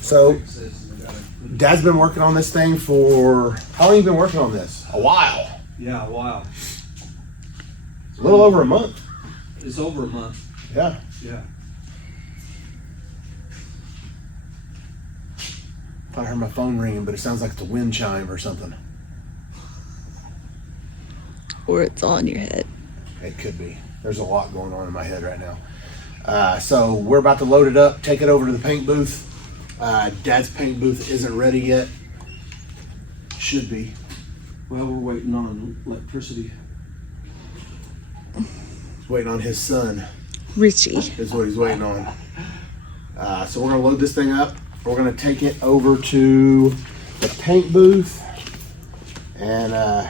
So, Dad's been working on this thing for, how long have you been working on this? A while. Yeah, a while. A little over a month. It's over a month. Yeah. Yeah. I heard my phone ringing, but it sounds like it's a wind chime or something. Or it's all in your head. It could be. There's a lot going on in my head right now. So we're about to load it up, take it over to the paint booth. Dad's paint booth isn't ready yet. Should be. Well, we're waiting on electricity. He's waiting on his son. Richie. Is what he's waiting on. So we're gonna load this thing up. We're gonna take it over to the paint booth and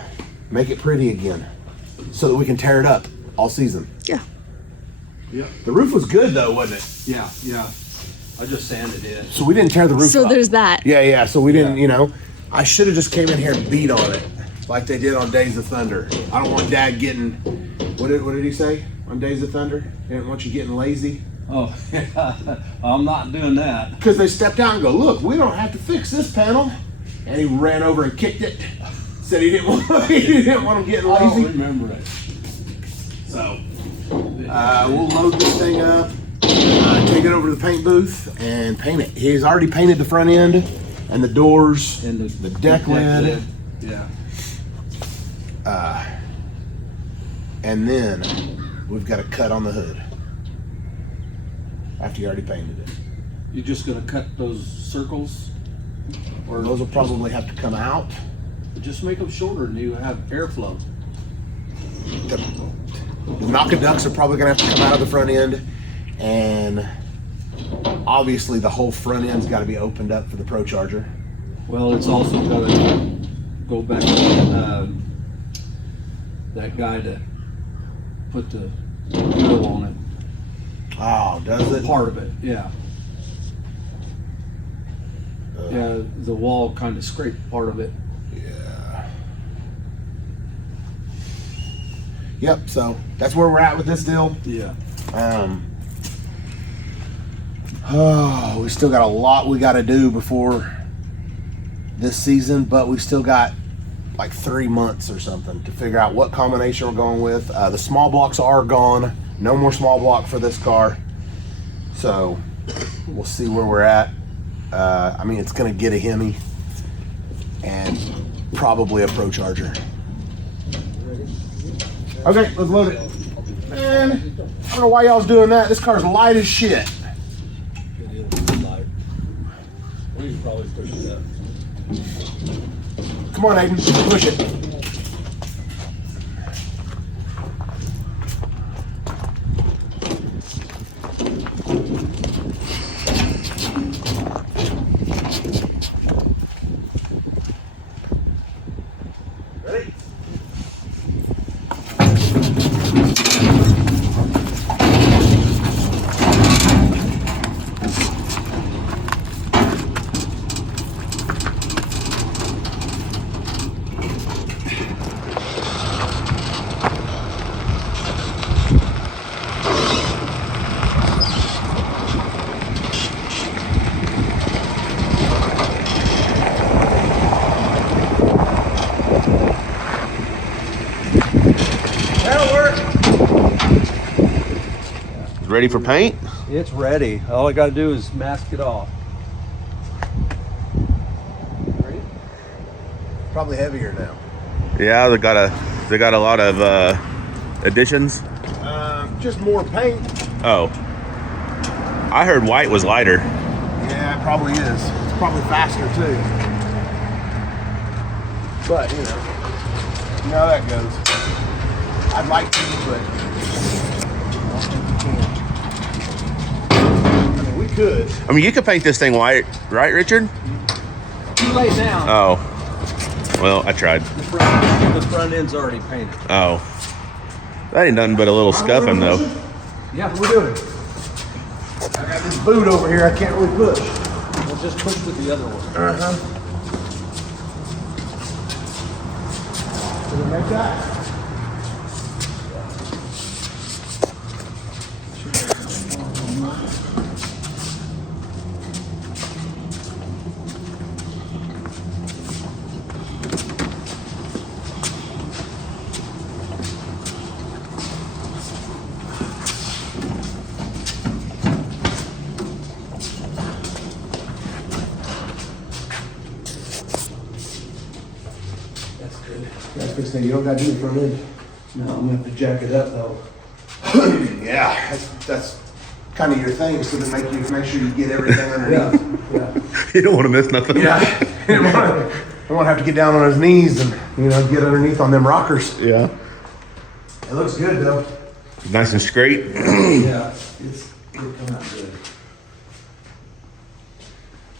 make it pretty again so that we can tear it up all season. Yeah. Yep. The roof was good though, wasn't it? Yeah, yeah. I just sanded it. So we didn't tear the roof So up. there's that. Yeah. So we didn't, I should have just came in here and beat on it like they did on Days of Thunder. I don't want Dad getting, what did he say on Days of Thunder? He didn't want you getting lazy. Oh, yeah. I'm not doing that. Because they stepped out and go, look, we don't have to fix this panel. And he ran over and kicked it. Said he didn't want him getting I don't lazy. remember it. So we'll load this thing up, take it over to the paint booth and paint it. He's already painted the front end and the doors And the deck lid. Yeah. And then we've got a cut on the hood after you already painted it. You just gonna cut those circles? Or Those will probably have to come out. just make them shorter and you have airflow. The knocker ducts are probably gonna have to come out of the front end, and obviously the whole front end's got to be opened up for the Pro Charger. Well, it's also gonna go back to that guy to put the grill on it. Oh, does it? Part of it, yeah. Yeah, the wall kind of scraped part of it. Yeah. Yep. So that's where we're at with this deal. Yeah. We still got a lot we got to do before this season, but we still got like 3 months or something to figure out what combination we're going with. The small blocks are gone. No more small block for this car. So we'll see where we're at. I mean, it's going to get a Hemi and probably a Pro Charger. Okay, let's load it. Man, I don't know why y'all's doing that. This car's light as shit. It is light. We can probably push it up. Come on, Aiden, push it. Ready? That'll work. Ready for paint? It's ready. All I gotta do is mask it off. Ready? Probably heavier now. Yeah, they got a lot of additions. Just more paint. Oh, I heard white was lighter. Yeah, it probably is. It's probably faster too. But you know how that goes. I'd like to, but I don't think you can. I mean, we could. I mean, you could paint this thing white, right, Richard? You lay down. Oh, well, I tried. The front end's already painted. Oh, that ain't nothing but a little scuffing though. Yeah, What are we doing? I got this boot over here. I can't really push. we'll just push with the other one. Does it make that? say, you don't got to do the front end. No, I'm gonna have to jack it up though. Yeah, that's kind of your thing, so to make sure you get everything underneath. Yeah. You don't want to miss nothing. Yeah. You don't want to have to get down on his knees and, get underneath on them rockers. Yeah. It looks good, though. Nice and straight. Yeah, it'll come out good.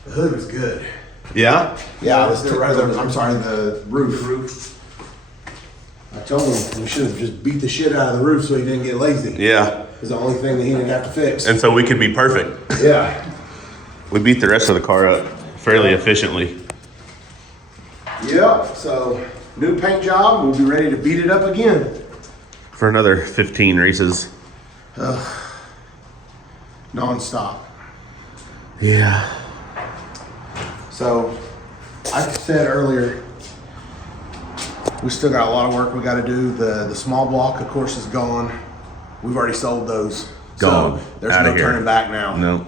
The hood was good. Yeah. Yeah, Yeah, I'm sorry, the roof. I told him we should have just beat the shit out of the roof so he didn't get lazy. Yeah. It's the only thing that he didn't have to fix. And so we could be perfect. Yeah. We beat the rest of the car up fairly efficiently. Yep, so new paint job. We'll be ready to beat it up again. For another 15 races. Non-stop. Yeah. So, like I said earlier, we still got a lot of work we got to do. The small block, of course, is gone. We've already sold those. Gone. So there's Outta no here. turning back now. No.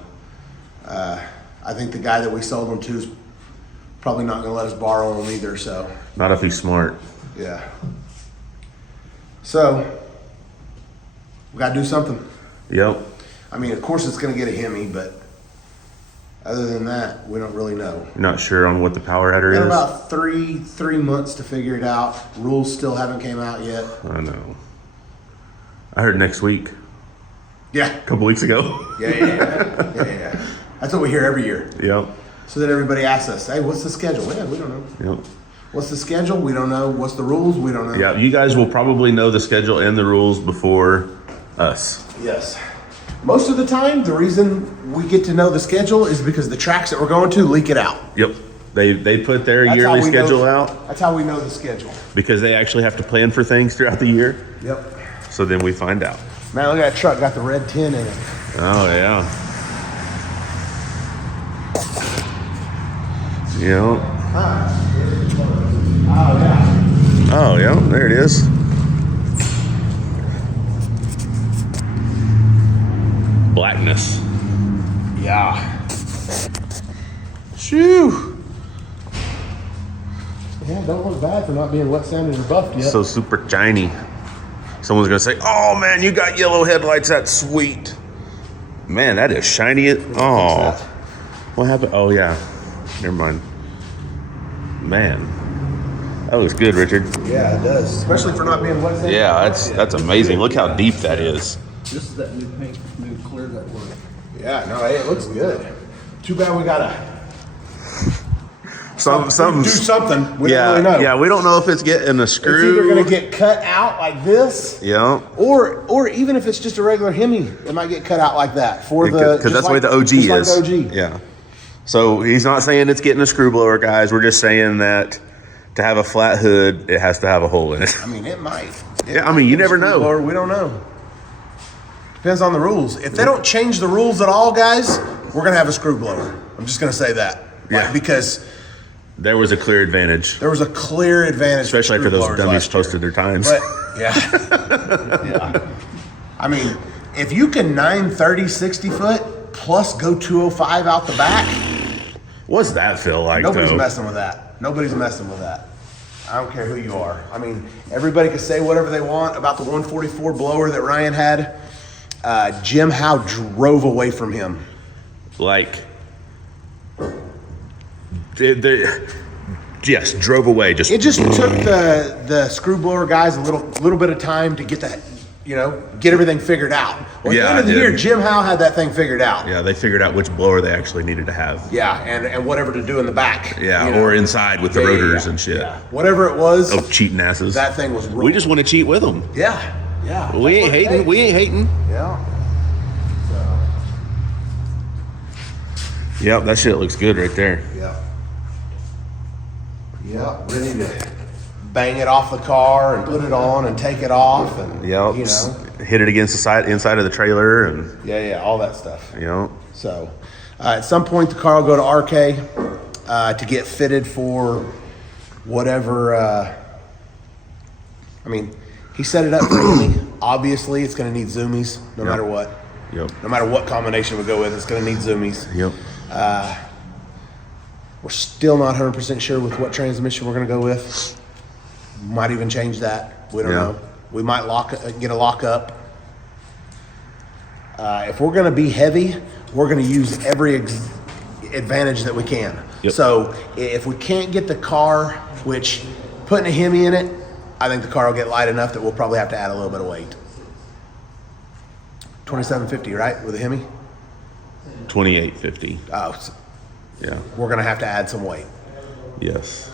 I think the guy that we sold them to is probably not going to let us borrow them either. So, Not if he's smart. yeah. So, we got to do something. Yep. I mean, of course, it's going to get a Hemi, but other than that, we don't really know. Not sure on what the power header We got is. about three months to figure it out. Rules still haven't came out yet. I know. I heard next week. Yeah. A couple weeks ago. Yeah. That's what we hear every year. Yep. So then everybody asks us, hey, what's the schedule? Yeah, we don't know. Yep. What's the schedule? We don't know. What's the rules? We don't know. Yeah, you guys will probably know the schedule and the rules before us. Yes. Most of the time, the reason we get to know the schedule is because the tracks that we're going to leak it out. Yep. They put their That's how yearly we know- schedule out That's how we know the schedule. because they actually have to plan for things throughout the year. Yep. So then we find out. Man, look at that truck. Got the red tin in it. Oh, yeah. Yeah. Oh, yeah. Oh, yeah. There it is. Blackness. Yeah. Shoo. Yeah, don't look bad for not being wet sanded or buffed yet. So super shiny. Someone's gonna say, "Oh man, you got yellow headlights. That's sweet." Man, that is shiny. Oh, what happened? Oh yeah, never mind. Man, that looks good, Richard. Yeah, it does. Especially for not being wet sanded. Yeah, that's amazing. Look how deep that is. This is that new paint, new clear that work. Yeah, no, hey, it looks good. Too bad we gotta Some do something. We yeah, don't really know. yeah. We don't know if it's getting a screw. It's either gonna get cut out like this, Yeah, or even if it's just a regular Hemi, it might get cut out like that for the because that's just the way the OG just like is. the OG. Yeah. So he's not saying it's getting a screw blower, guys. We're just saying that to have a flat hood, it has to have a hole in it. I mean, it might. Yeah, I mean, you never know. Or we don't know. Depends on the rules. If they don't change the rules at all, guys, we're gonna have a screw blower. I'm just gonna say that. Yeah. Because There was a clear advantage, there was a clear advantage, for especially after screw those blowers dummies last year. posted their times. But yeah, yeah. I mean, if you can 930 60 foot plus go 205 out the back, What's that feel like, nobody's though? messing with that. Nobody's messing with that. I don't care who you are. I mean, everybody can say whatever they want about the 144 blower that Ryan had. Jim Howe drove away from him. Like, yes, drove away. It just took the screw blower guys a little bit of time to get that, get everything figured out. Well, Yeah, at the end of the it year, did. Jim Howe had that thing figured out. Yeah, they figured out which blower they actually needed to have. Yeah, and whatever to do in the back. Yeah, or inside with the Yeah, yeah, rotors yeah. and shit. Yeah. Whatever it was, Oh, cheating asses. that thing was We just want to cheat with them. Yeah. We ain't hating. We ain't hating. Yeah. Yep, that shit looks good right there. Yeah. Yeah, ready to bang it off the car and put it on and take it off and Yep, hit it against the inside of the trailer and all that stuff. So At some point the car will go to RK to get fitted for whatever. He set it up for me. Obviously, it's going to need zoomies no matter what. Yep. No matter what combination we go with, it's going to need zoomies. Yep. We're still not 100% sure with what transmission we're going to go with, Might even change that. We don't Yeah. know. We might get a lockup. If we're going to be heavy, we're going to use every advantage that we can. Yep. So if we can't get the car, which putting a Hemi in it, I think the car will get light enough that we'll probably have to add a little bit of weight. 2750, right, with a Hemi? 2850. Oh, so Yeah. we're going to have to add some weight. Yes.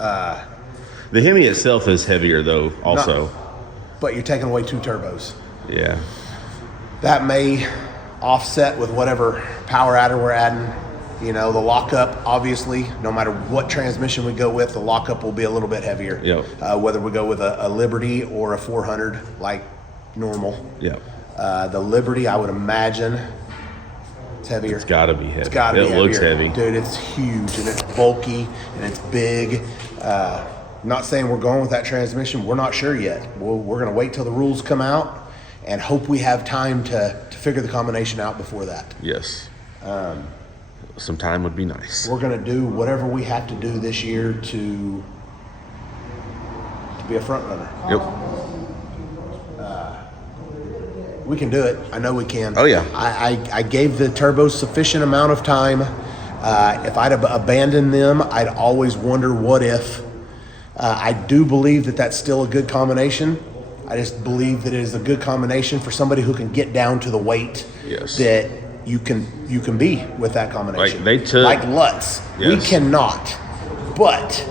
The Hemi itself is heavier though. Also. But you're taking away 2 turbos. Yeah. That may offset with whatever power adder we're adding. You know, the lockup, obviously, no matter what transmission we go with, the lockup will be a little bit heavier. Yep. Whether we go with a Liberty or a 400 like normal. Yeah. The Liberty, I would imagine, it's heavier. It's got to be heavy. It's got to be heavier. It looks heavy. Dude, it's huge and it's bulky and it's big. Not saying we're going with that transmission. We're not sure yet. We're going to wait till the rules come out and hope we have time to figure the combination out before that. Yes. Some time would be nice. We're going to do whatever we have to do this year to be a front runner. Yep. We can do it. I know we can. Oh, yeah. I gave the turbos sufficient amount of time. If I'd have abandoned them, I'd always wonder what if. I do believe that that's still a good combination. I just believe that it is a good combination for somebody who can get down to the weight Yes. that you can be with that combination. Like they took- like Lutz. We Yes. cannot. But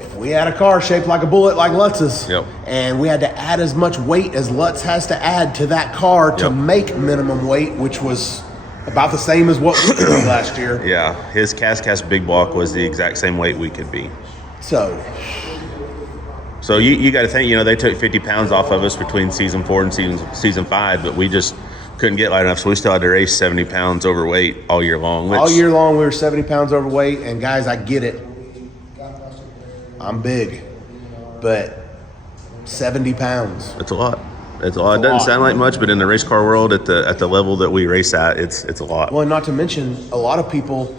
if we had a car shaped like a bullet like Lutz's, Yep. and we had to add as much weight as Lutz has to add to that car to Yep. make minimum weight, which was about the same as what we did last year. Yeah. His cast big block was the exact same weight we could be. So So you got to think, they took 50 pounds off of us between season 4 and season 5, but we just couldn't get light enough, so we still had to race 70 pounds overweight all year long. all year long we were 70 pounds overweight, and guys, I get it. I'm big, but 70 pounds. It's a lot. It's a lot. It a doesn't lot. sound like much, but in the race car world, at the level that we race at, it's a lot. Well, and not to mention, a lot of people,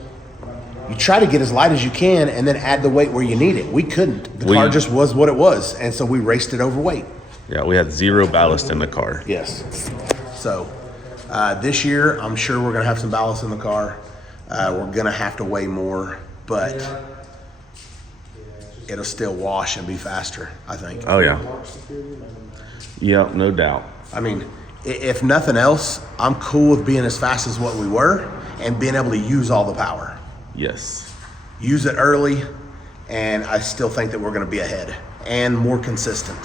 you try to get as light as you can and then add the weight where you need it. We couldn't. The car just was what it was, and so we raced it overweight. Yeah, we had 0 ballast in the car. Yes. So this year, I'm sure we're going to have some ballast in the car. We're going to have to weigh more, but it'll still wash and be faster, I think. Oh, yeah. Yeah, no doubt. I mean, if nothing else, I'm cool with being as fast as what we were and being able to use all the power. Yes. Use it early, and I still think that we're going to be ahead and more consistent.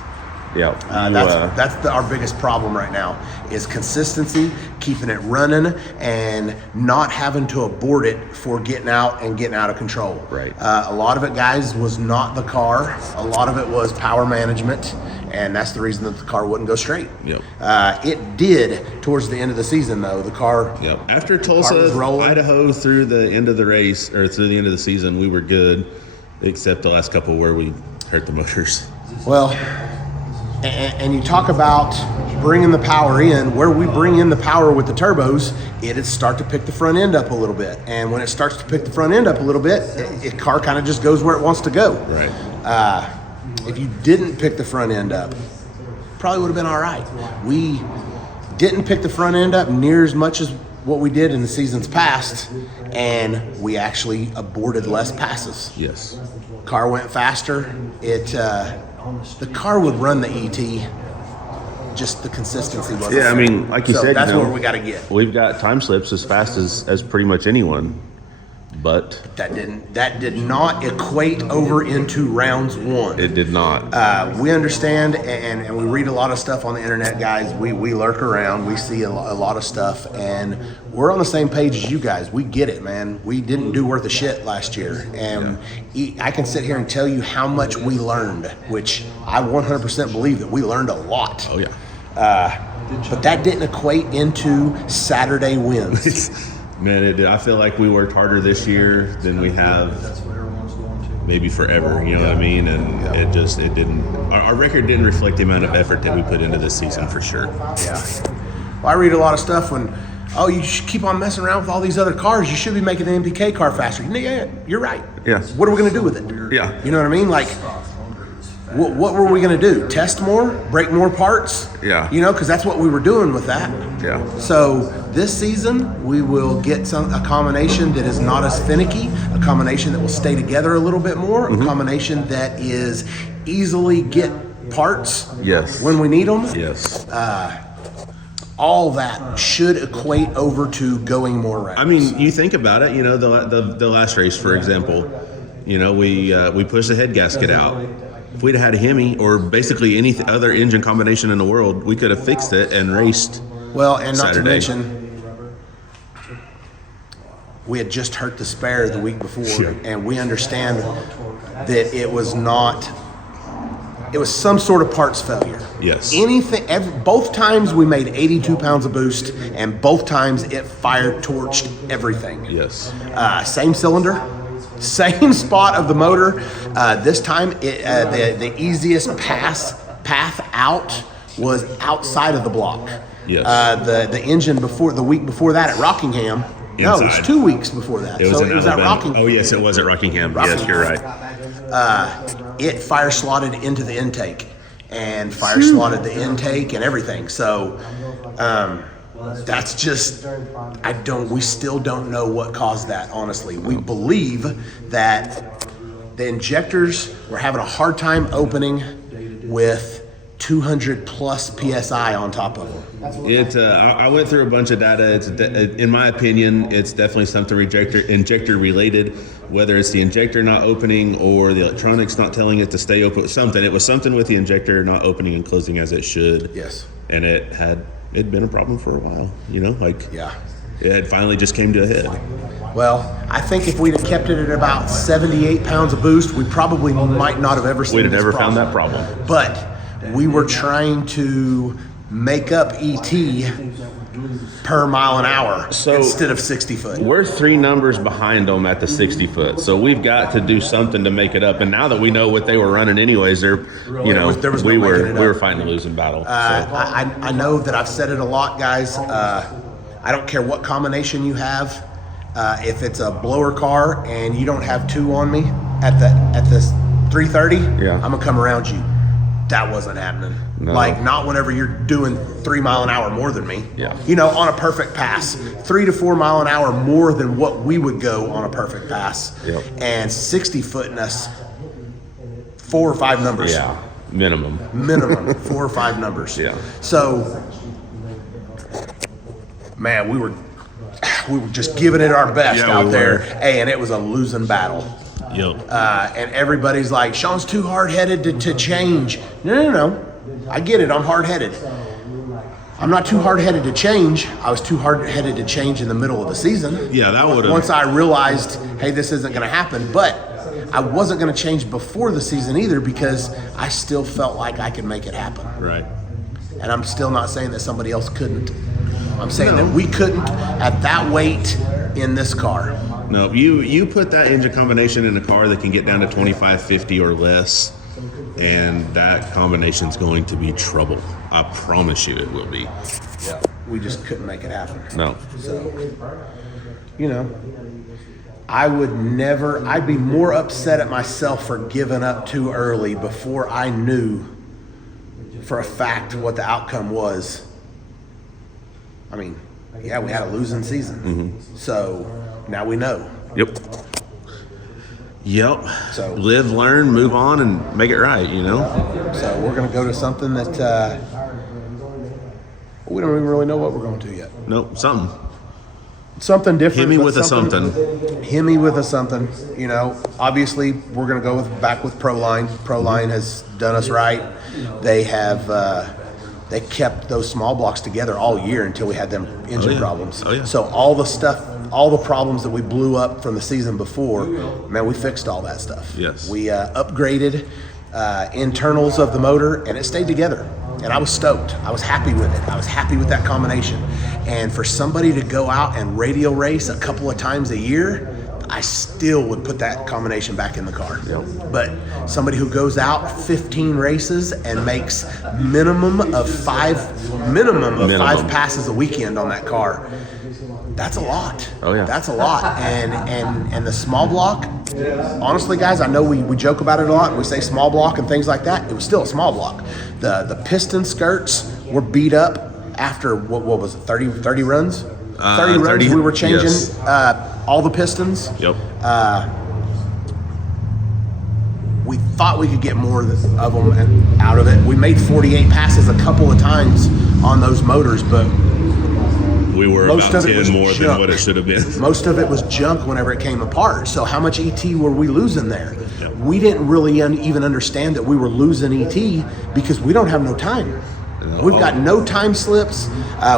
Yeah. That's our biggest problem right now is consistency, keeping it running, and not having to abort it for getting out of control. Right. A lot of it, guys, was not the car. A lot of it was power management, and that's the reason that the car wouldn't go straight. Yep. It did towards the end of the season, though. The car. Yep. After was Tulsa, rolling. Idaho, through the end of the race, or through the end of the season, we were good, except the last couple where we hurt the motors. Well, and you talk about bringing the power in. Where we bring in the power with the turbos, it'd start to pick the front end up a little bit. And when it starts to pick the front end up a little bit, it car kind of just goes where it wants to go. Right. If you didn't pick the front end up, probably would have been all right. We didn't pick the front end up near as much as what we did in the seasons past, and we actually aborted less passes. Yes. Car went faster. The car would run the ET. Just the consistency wasn't. Yeah, I mean, like you said, that's where we got to get. We've got time slips as fast as pretty much anyone, but That did not equate over into rounds one. it did not. We understand, and we read a lot of stuff on the internet, guys. We lurk around. We see a lot of stuff, and we're on the same page as you guys. We get it, man. We didn't do worth a shit last year, and I can sit here and tell you how much we learned, which I 100% believe that we learned a lot. Oh, yeah. But that didn't equate into Saturday wins. Man, it did. I feel like we worked harder this year than we have maybe forever, you know what I mean? And it didn't, our record didn't reflect the amount of effort that we put into this season for sure. Yeah. Well, I read a lot of stuff when, you should keep on messing around with all these other cars. You should be making the NPK car faster. Yeah, you're right. Yeah. What are we going to do with it? Yeah. You know what I mean? Like, what were we going to do? Test more? Break more parts? Yeah. You know, because that's what we were doing with that. Yeah. So this season, we will get a combination that is not as finicky, a combination that will stay together a little bit more, a combination that is easily get parts Yes. when we need them. Yes. All that should equate over to going more rounds. I mean, you think about it. You know, the last race, for example. You know, we pushed the head gasket out. If we'd had a Hemi or basically any other engine combination in the world, we could have fixed it and raced. Well, and not Saturday. to mention, we had just hurt the spare the week before, Sure. and we understand that it was some sort of parts failure. Yes. Both times we made 82 pounds of boost, and both times it fired, torched everything. Yes. Same cylinder, same spot of the motor. This time, the easiest path out was outside of the block. Yes. The engine the week before that at Rockingham. No, it was Inside. 2 weeks before that. It was, It was at Rockingham. Oh, yes, it was at Rockingham. Yes, you're right. It fire slotted into the intake and fire slotted the intake and everything. So that's just, we still don't know what caused that, honestly. We believe that the injectors were having a hard time opening with 200 plus PSI on top of them. I went through a bunch of data. In my opinion, it's definitely something injector related, whether it's the injector not opening or the electronics not telling it to stay open. It was something with the injector not opening and closing as it should. Yes. And it'd been a problem for a while, Yeah. It had finally just came to a head. Well, I think if we'd have kept it at about 78 pounds of boost, we probably might not have ever seen We'd have this never problem. found that problem. But we were trying to make up ET per mile an hour instead of 60 foot. We're 3 numbers behind them at the 60 foot, so we've got to do something to make it up. And now that we know what they were running, anyways, There was no we making it were up. fighting a losing battle. I know that I've said it a lot, guys. I don't care what combination you have. If it's a blower car and you don't have 2 on me at this 330, Yeah. I'm gonna come around you. That wasn't happening. No. Like, not whenever you're doing 3 mile an hour more than me. Yeah. On a perfect pass, 3 to 4 mile an hour more than what we would go on a perfect pass. Yep. And 60 footing us 4 or 5 numbers. Yeah, minimum. Minimum 4 or 5 numbers. Yeah. So, man, we were just giving it our best Yeah, out we there. were. Hey, and it was a losing battle. Yep. And everybody's like, Sean's too hard-headed to change. No. I get it. I'm hard-headed. I'm not too hard-headed to change. I was too hard-headed to change in the middle of the season. Yeah, that would have. Once I realized, hey, this isn't going to happen. But I wasn't going to change before the season either because I still felt like I could make it happen. Right. And I'm still not saying that somebody else couldn't. I'm saying that we couldn't at that weight in this car. No, you put that engine combination in a car that can get down to 25, 50 or less, and that combination's going to be trouble. I promise you it will be. Yeah. We just couldn't make it happen. No. So, I'd be more upset at myself for giving up too early before I knew for a fact what the outcome was. I mean, yeah, we had a losing season. Mm-hmm. So now we know. Yep. So- Live, learn, move on, and make it right, So we're going to go to something that we don't even really know what we're going to yet. Nope, something. Something different. Hit me but with a something. Hit me with a something. Obviously we're going to go back with Proline. Proline has done us right. They have they kept those small blocks together all year until we had them engine problems. Oh, yeah. So all the problems that we blew up from the season before, man, we fixed all that stuff. Yes. We upgraded internals of the motor, and it stayed together. And I was stoked. I was happy with it. I was happy with that combination. And for somebody to go out and radial race a couple of times a year, I still would put that combination back in the car. Yep. But somebody who goes out 15 races and makes minimum of five passes a weekend on that car, that's a lot. Oh, yeah. That's a lot. And the small block, honestly, guys, I know we joke about it a lot. We say small block and things like that. It was still a small block. The piston skirts were beat up after, what was it, 30 runs? 30 runs we were changing all the pistons. Yep. We thought we could get more of them out of it. We made 48 passes a couple of times on those motors, but we were most about of it 10 was more junk. than what it should have been. Most of it was junk whenever it came apart. So how much ET were we losing there? Yep. We didn't really even understand that we were losing ET because we don't have no time. We've got no time slips.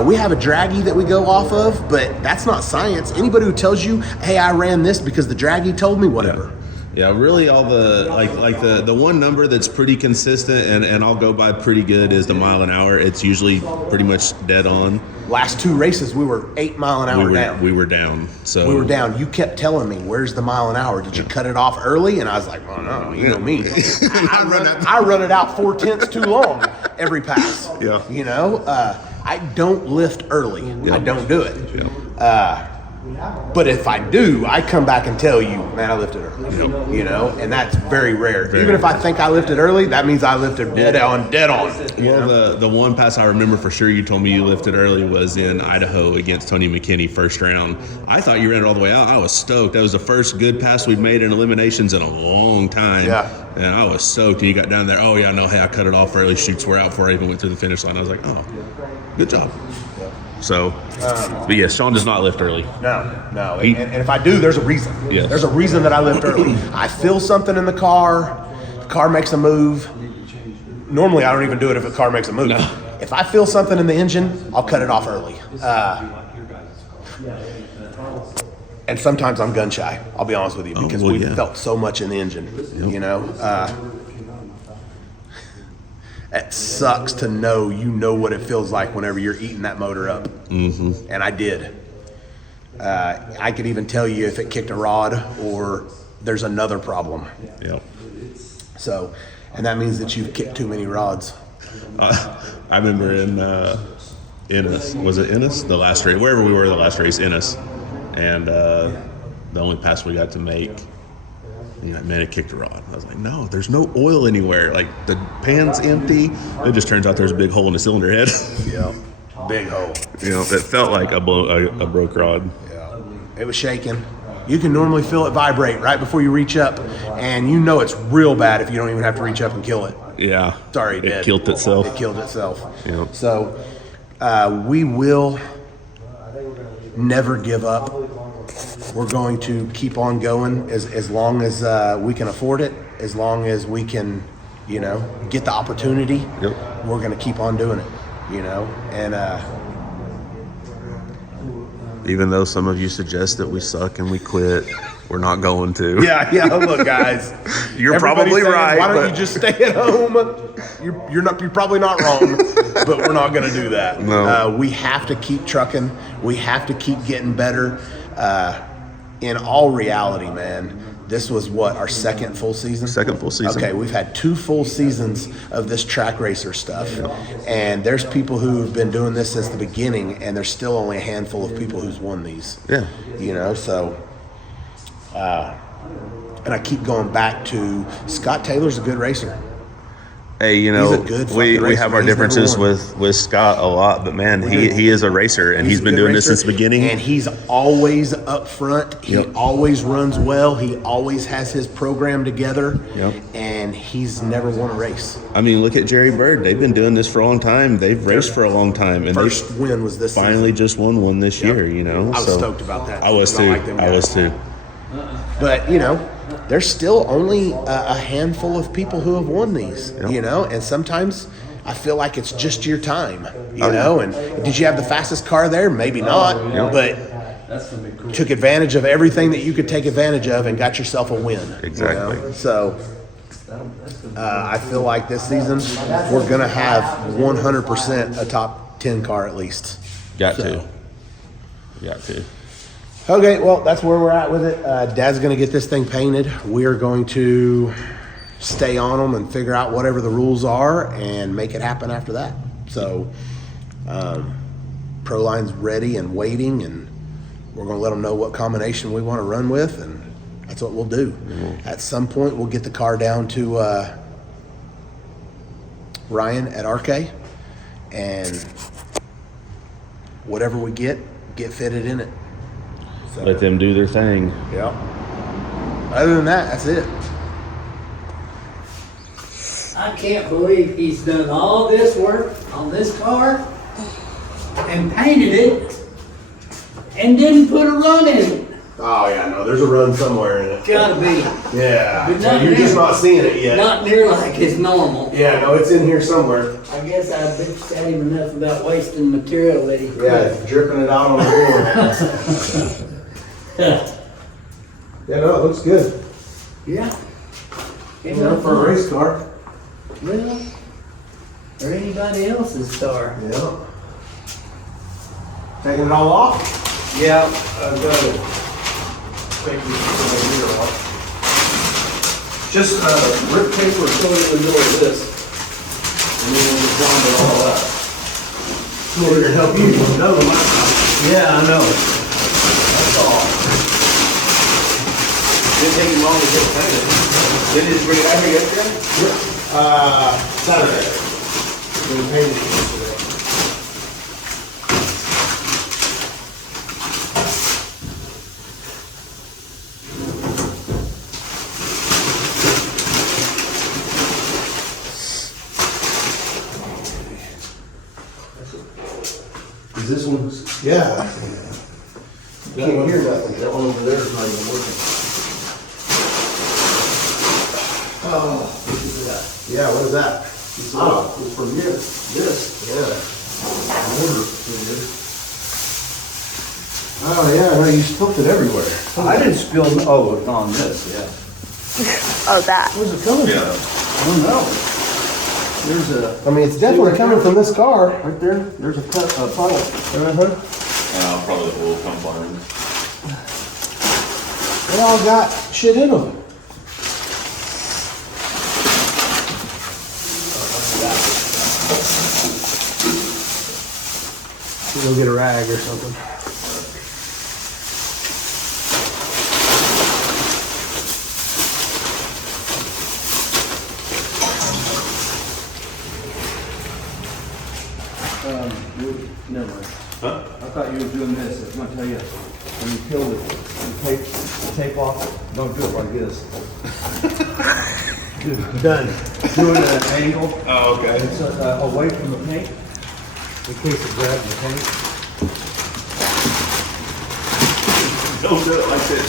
We have a draggy that we go off of, but that's not science. Anybody who tells you, hey, I ran this because the draggy told me, whatever. Yeah, really all the like the one number that's pretty consistent and I'll go by pretty good is the mile an hour. It's usually pretty much dead on. Last 2 races, we were 8 mile an hour down. We were down. So we were down. You kept telling me, where's the mile an hour? Did you cut it off early? And I was like, oh, no, you know me. I run it out 4/10 too long every pass. Yeah. You know, I don't lift early. Yeah. I don't do it. Yeah. But if I do, I come back and tell you, man, I lifted early. Yep. You know, and that's very rare. Very Even if I rare. think I lifted early, that means I lifted dead on. You know? Well, the one pass I remember for sure you told me you lifted early was in Idaho against Tony McKinney, first round. I thought you ran it all the way out. I was stoked. That was the first good pass we'd made in eliminations in a long time. Yeah. And I was stoked. And you got down there, oh, yeah, no, hey, I cut it off early. Shoots were out before I even went through the finish line. I was like, oh, good job. So, but yeah, Sean does not lift early. No. And if I do, there's a reason. Yes. There's a reason that I lift early. I feel something in the car makes a move. Normally, I don't even do it if a car makes a move. No. If I feel something in the engine, I'll cut it off early. And sometimes I'm gun shy, I'll be honest with you, because we felt so much in the engine, you know? It sucks to know what it feels like whenever you're eating that motor up. Mm-hmm. And I did. I could even tell you if it kicked a rod or there's another problem. Yep. So, and that means that you've kicked too many rods. I remember in Ennis, was it Ennis? The last race, wherever we were the last race, Ennis. And the only pass we got to make, you know, man, it kicked a rod. I was like, no, there's no oil anywhere. Like, the pan's empty. It just turns out there's a big hole in the cylinder head. Yeah, big hole. You know, it felt like a broke rod. Yeah, it was shaking. You can normally feel it vibrate right before you reach up, and you know it's real bad if you don't even have to reach up and kill it. Yeah. Sorry, it killed itself. It killed itself. Yep. So we will never give up. We're going to keep on going as long as we can afford it, as long as we can, you know, get the opportunity. Yep. We're going to keep on doing it, you know, and even though some of you suggest that we suck and we quit, we're not going to. yeah. Look, guys, You're everybody's probably saying, right. Why don't but you just stay at home? You're probably not wrong, but we're not going to do that. No. We have to keep trucking. We have to keep getting better. In all reality, man, this was what, our second full season? Second full season. Okay, we've had 2 full seasons of this track racer stuff. And there's people who've been doing this since the beginning, and there's still only a handful of people who's won these. Yeah. You know, so, and I keep going back to Scott Taylor's a good racer. Hey, you know, He's a good we fucking have our racer. He's differences number one. with Scott a lot, but man, he is a racer, and he's a been good doing this racer, since the beginning. And he's always up front. He Yep. always runs well. He always has his program together. Yep. And he's never won a race. I mean, look at Jerry Bird. They've been doing this for a long time. They've raced for a long time, and First they win was this finally season. just won one this year. You know, I was stoked about that. I was I too. like them I was guys. too. But, you know, there's still only a handful of people who have won these, Yep. you know, and sometimes I feel like it's just your time, you know, and did you have the fastest car there? Maybe not, but took advantage of everything that you could take advantage of and got yourself a win. you Exactly. know? So I feel like this season we're going to have 100% a top 10 car at least. Got So. to. Okay, well, that's where we're at with it. Dad's going to get this thing painted. We're going to stay on them and figure out whatever the rules are and make it happen after that. So, Proline's ready and waiting, and we're going to let them know what combination we want to run with, and that's what we'll do. Mm-hmm. At some point, we'll get the car down to Ryan at RK, and whatever we get fitted in it. So, Let them do their thing. yeah. Other than that, that's it. I can't believe he's done all this work on this car and painted it and didn't put a run in it. Oh yeah, no, there's a run somewhere in it. Gotta be. Yeah, But not you're just near- not seeing it yet. Not near like it's normal. Yeah, no, it's in here somewhere. I guess I bitched at him enough about wasting material that he could. Yeah, it's dripping it out on the floor. Yeah, no, it looks good. Yeah. You know, for a race car. Well, or anybody else's car. Yeah. Taking it all off? Yeah, I've got to take the mirror off. Just rip paper and throw it in the middle of this. And then we'll grind it all up. We're gonna help you. No, my stuff. Yeah, I know. That's all. Didn't take him long to get painted. Did he bring it out here yesterday? Saturday. We painted it yesterday. Is this one? Yeah. You can't hear nothing. That one over there is not even working. Oh, look at that. Yeah, what is that? It's from this. Yeah. Motor. Oh yeah, no, you spilled it everywhere. I didn't spill, oh, it's on this, yeah. Oh, that. Where's it coming from? I don't know. There's I mean, it's definitely coming from this car. right there, there's a puddle. Uh-huh. Probably the oil combine. They all got shit in them. We'll get a rag or something. Never mind. Huh? I thought you were doing this. I was gonna tell you, when you peel the tape off, don't do it like this. Done. Do it at an angle. Oh, okay. It's away from the paint, in case it grabs the paint. Don't do it like this.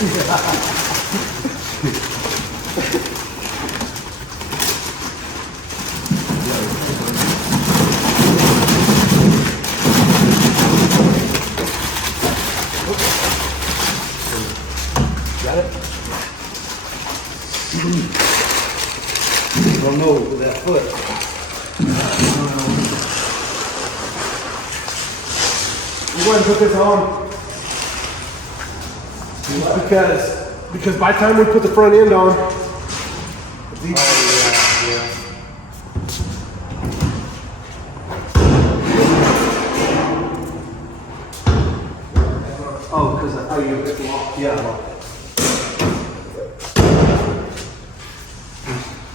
Got it? Don't know with that foot. You go ahead and put this on. Because by the time we put the front end on, it's easy. Oh, because how you get them off? Yeah.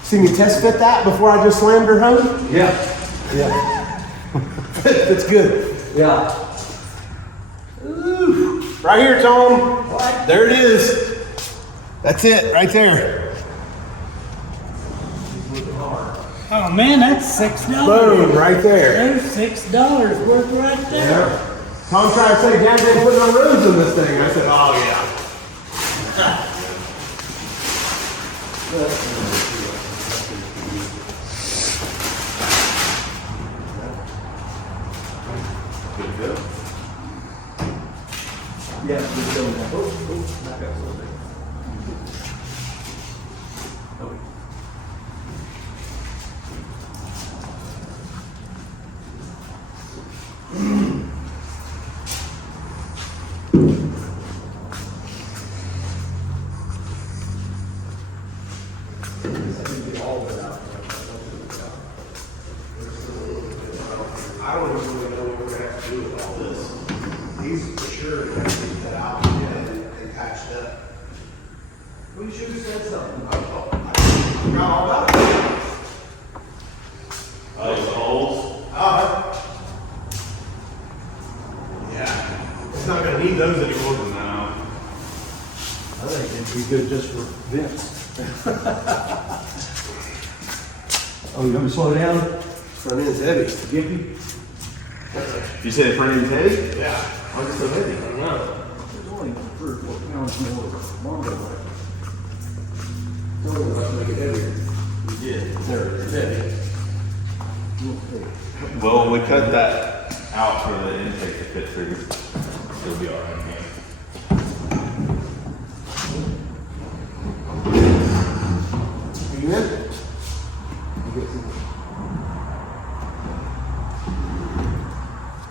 See me test fit that before I just slammed her home? Yeah. Yeah. It's good. Yeah. Ooh. Right here, Tom. What? There it is. That's it, right there. Oh man, that's $6. Boom, right there. There's $6 worth right there. Yeah. Tom tried to say, Dad didn't put no rooms in this thing. I said, oh yeah. Yeah. Just go down. Oh, back up a little bit. sure that I'll get it and patched up. We should have said something. I forgot all about it. Oh, the holes? Yeah. It's not gonna need those anymore. No. I think it'd be good just for Vince. Oh, you want me to slow down? Front end's heavy. Gimpy? You say the front end's heavy? Yeah. Why is it so heavy? I don't know. There's only 3 or 4 pounds more longer. It's only enough to make it heavier. Yeah. There, it's heavy. Well, when we cut that out for the intake to fit through, it'll be all right. You in?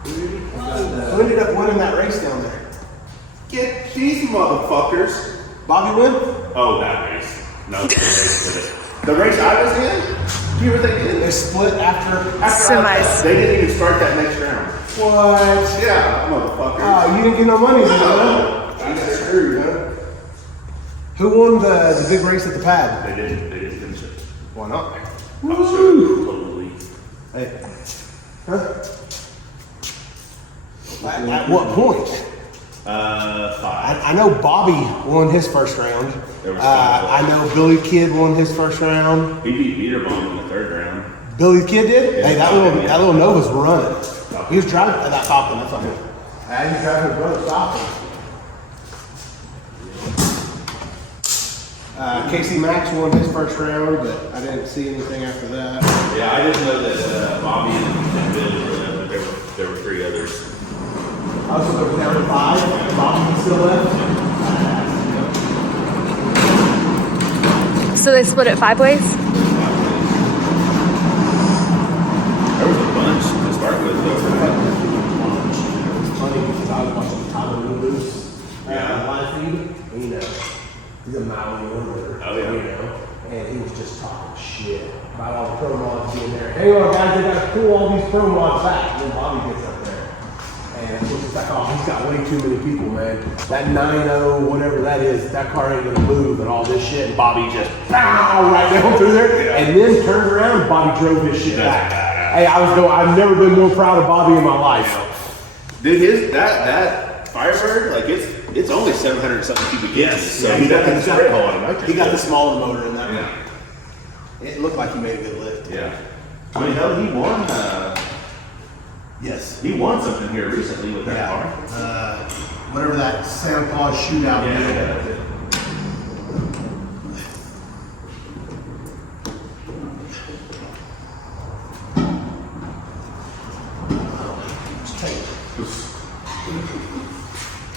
Who ended up winning that race down there? Get these motherfuckers. Bobby win? Oh, that race. No, the race did it. The race I was in? Do you ever think they They did? split after. Semis. They didn't even start that next round. What? Yeah, motherfuckers. Oh, you didn't get no money then, No. huh? You got screwed, huh? Who won the big race at the pad? They didn't finish it. Why not? I'm sure totally. Hey. Huh? At what point? 5. I know Bobby won his first round. There was 5. I know Billy Kid won his first round. He beat Peterbomb in the 3rd round. Billy the Kid did? Yeah, Hey, that little Nova's running. Falcon. He was driving that Falcon. That's something. He was driving his brother's Falcon. Casey Max won his first round, but I didn't see anything after that. Yeah, I didn't know that Bobby and Billy were there, but there were 3 others. I was going down to 5. Bobby still left. So they split it 5 ways? There was a bunch to start with, though. It's funny because I was watching Tyler Loose live feed. And, you know, he's a Maui winner. Oh, yeah. You know, and he was just talking shit about all the pro mods being there. Hey, well, guys, they got to pull all these pro mods back. And then Bobby gets up there. And it's like, oh, he's got way too many people, man. That 9.0, whatever that is, that car ain't gonna move and all this shit. And Bobby just pow right down through there. Yeah. And then turned around and Bobby drove his shit That's back. badass. Hey, I've never been more proud of Bobby in my life. Dude, that Firebird, like it's only 700 something cubic inches. So Yeah, he got the spray hole on it. He got the smaller motor in that Yeah. one. It looked like he made a good lift. Yeah. I mean, hell, he won. Yes. He won something here recently with that Yeah. car. Whatever that Santa Claus shootout Yeah, deal. that's it.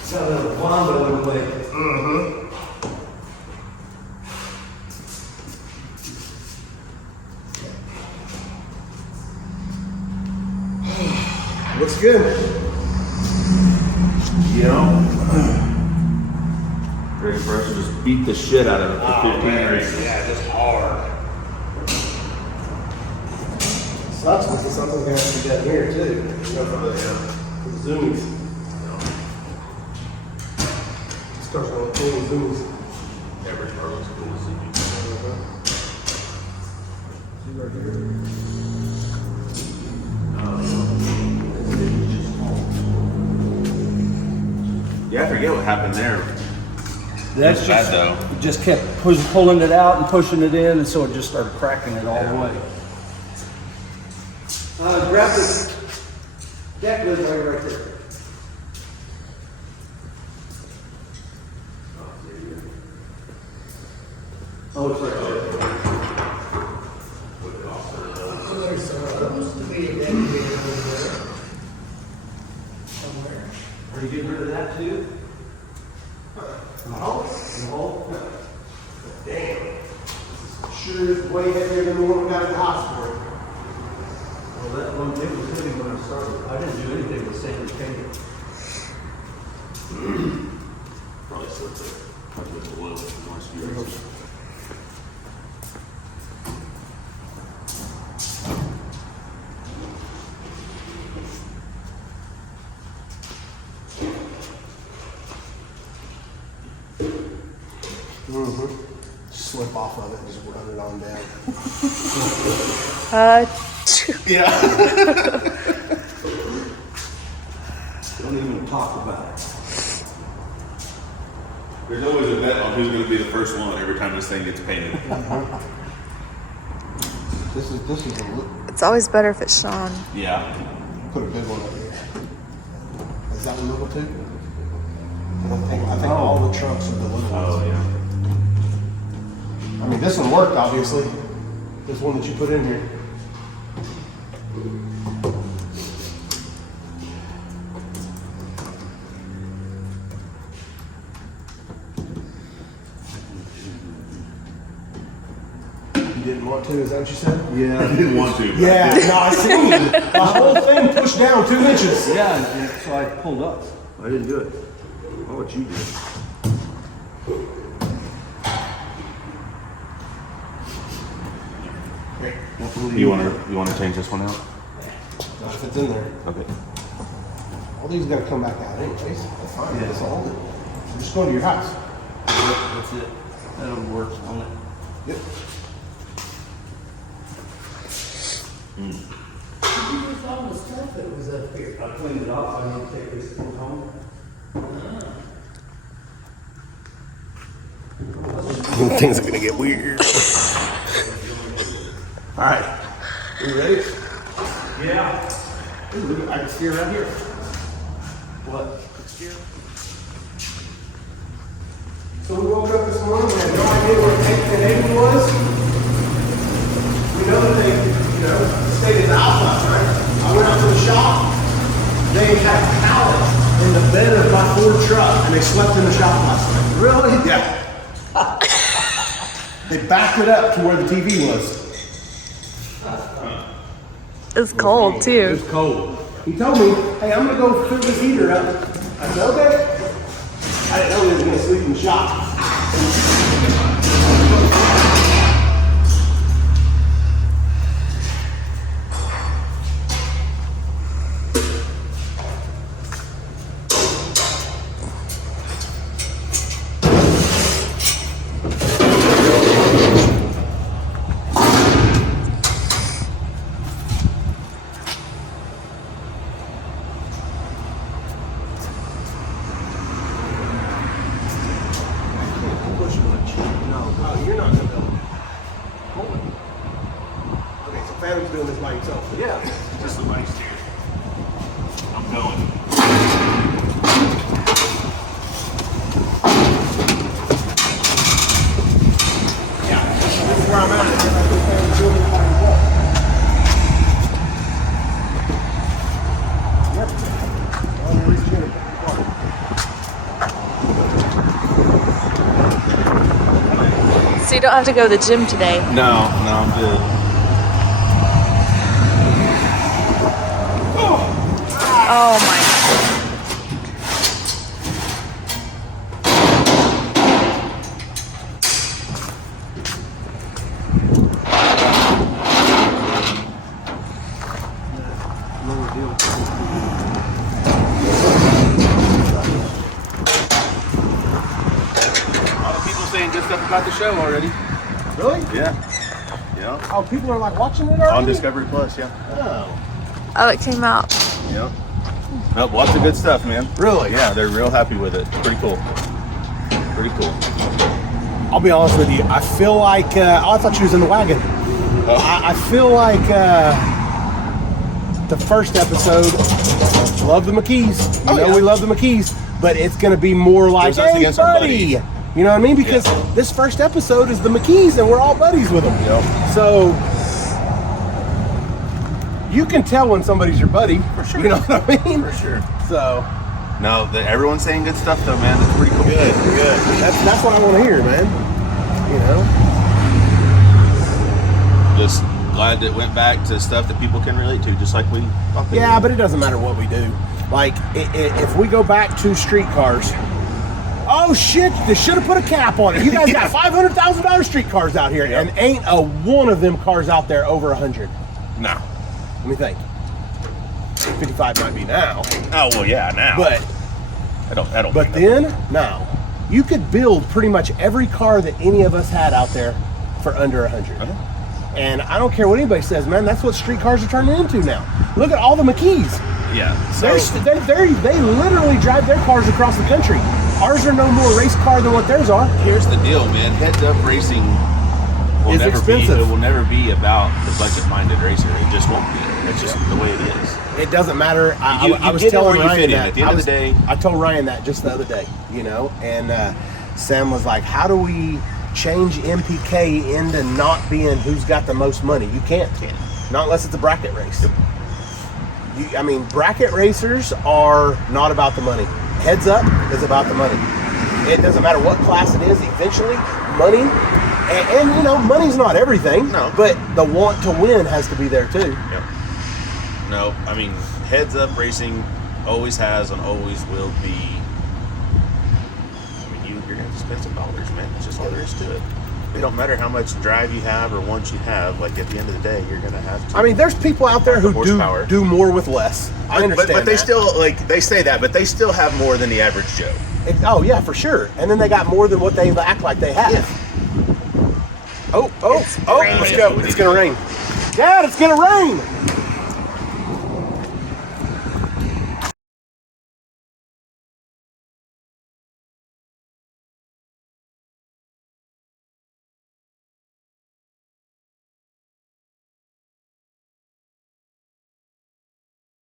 Sounded like a Wanda would play. Looks good. You know, ready for us to just beat the shit out of it for 15 races. Yeah, just hard. Sucks because something's gonna have to be done here too. You know, for the zoomies. Starts on full zoomies. Every car looks cool to see. See right here. Yeah, I forget what happened there. That's It's bad, just, though. just kept pulling it out and pushing it in, and so it just started cracking it all the way. Grab the deck lid right there. Oh, it's right there. So there's supposed to be a dedicated over there. Somewhere. Are you getting rid of that too? The hole? The hole? Damn. Sure is way heavier than the one we got at the hospital. Well, that one, it was heavy when I started. I didn't do anything with sand and paint. Probably slipped it. Probably with the oil for the last few races. Slip off of it and just run it on down. Yeah. Don't even talk about it. There's always a bet on who's going to be the first one every time this thing gets painted. This is a look. It's always better if it's Sean. Yeah. Put a big one up here. Is that a little too? I think all the trunks are the little ones. Oh, yeah. I mean, this one worked, obviously. This one that you put in here. You didn't want to, is that what you said? Yeah. I didn't want to. Yeah, no, I seen it. The whole thing pushed down 2 inches. Yeah, and so I pulled up. I didn't do it. I'll let you do it. You want to change this one out? Not if it's in there. Okay. All these gotta come back out anyways. That's fine. Yeah. That's all. I'm just going to your house. That's it. That'll work on it. Yep. You used all the stuff that was up here. I cleaned it off. I need to take this thing home. Things are gonna get weird. All right, you ready? Yeah. Ooh, look, I can steer right here. What? So we woke up this morning, we had no idea where the neighbor was. We know that they, stayed in the house last night. I went out to the shop. They had pallets in the bed of my Ford truck, and they slept in the shop last night. Really? Yeah. They backed it up to where the TV was. It's cold It too. was cold. He told me, hey, I'm gonna go fill this heater up. I said, okay. I didn't know he was gonna sleep in the shop. Oh, you're not gonna build it. Hold it. Okay, so Phantom's doing this by himself. Yeah. Just the mic steer. I'm going. Yeah, this is where I'm at. I think Phantom's doing this by himself. Yep. Only reason you're gonna put the car. So you don't have to go to the gym today. No, I'm good. Oh my. A lot of people saying good stuff about the show already. Really? Yeah. Yeah. Oh, people are like watching it already? On Discovery Plus, yeah. Oh. Oh, it came out. Yep. Nope, lots of good stuff, man. Really? Yeah, they're real happy with it. Pretty cool. Pretty cool. I'll be honest with you. I feel like, I thought she was in the wagon. Oh. I feel like the first episode, love the McKees. You know we love the McKees, but it's going to be more like, There's us hey, against our buddy. buddy. You know what I mean? Because Yeah. this first episode is the McKees, and we're all buddies with them. Yep. So you can tell when somebody's your buddy. For sure. You know what I mean? For sure. So No, everyone's saying good stuff though, man. That's pretty cool. good. That's what I want to hear, man. You know. Just glad it went back to stuff that people can relate to, just like we thought they Yeah, would. but it doesn't matter what we do. Like, if we go back to streetcars, oh shit, they should have put a cap on it. You guys got $500,000 streetcars out here, and ain't a one of them cars out there over 100. No. Let me think. 55 might be now, Oh well, yeah, now. but I don't. then, no. You could build pretty much every car that any of us had out there for under 100. And I don't care what anybody says, man. That's what street cars are turning into now. Look at all the McKees. Yeah. They literally drive their cars across the country. Ours are no more race car than what theirs are. Here's the deal, man. Heads up racing will It's never expensive. be. It will never be about the budget-minded racer. It just won't be. That's just the way it is. It doesn't matter. You I was get it telling where you Ryan fit in. that. At the end of the day. I told Ryan that just the other day, you know, and Sam was like, how do we change NPK into not being who's got the most money? You can't. Not unless it's a bracket race. I mean, bracket racers are not about the money. Heads up is about the money. It doesn't matter what class it is. Eventually, money, and you know, money's not everything. No. But the want to win has to be there too. Yep. No, I mean, heads up racing always has and always will be. I mean, you're gonna have to spend some dollars, man. That's just all there is to it. It don't matter how much drive you have or want you have. Like at the end of the day, you're gonna have to. I mean, there's people out there who horsepower. do more with less. I understand. But they that. still they say that, but they still have more than the average Joe. Oh yeah, for sure. And then they got more than what they act like they have. Oh, let's go. It's gonna rain. Dad, it's gonna rain.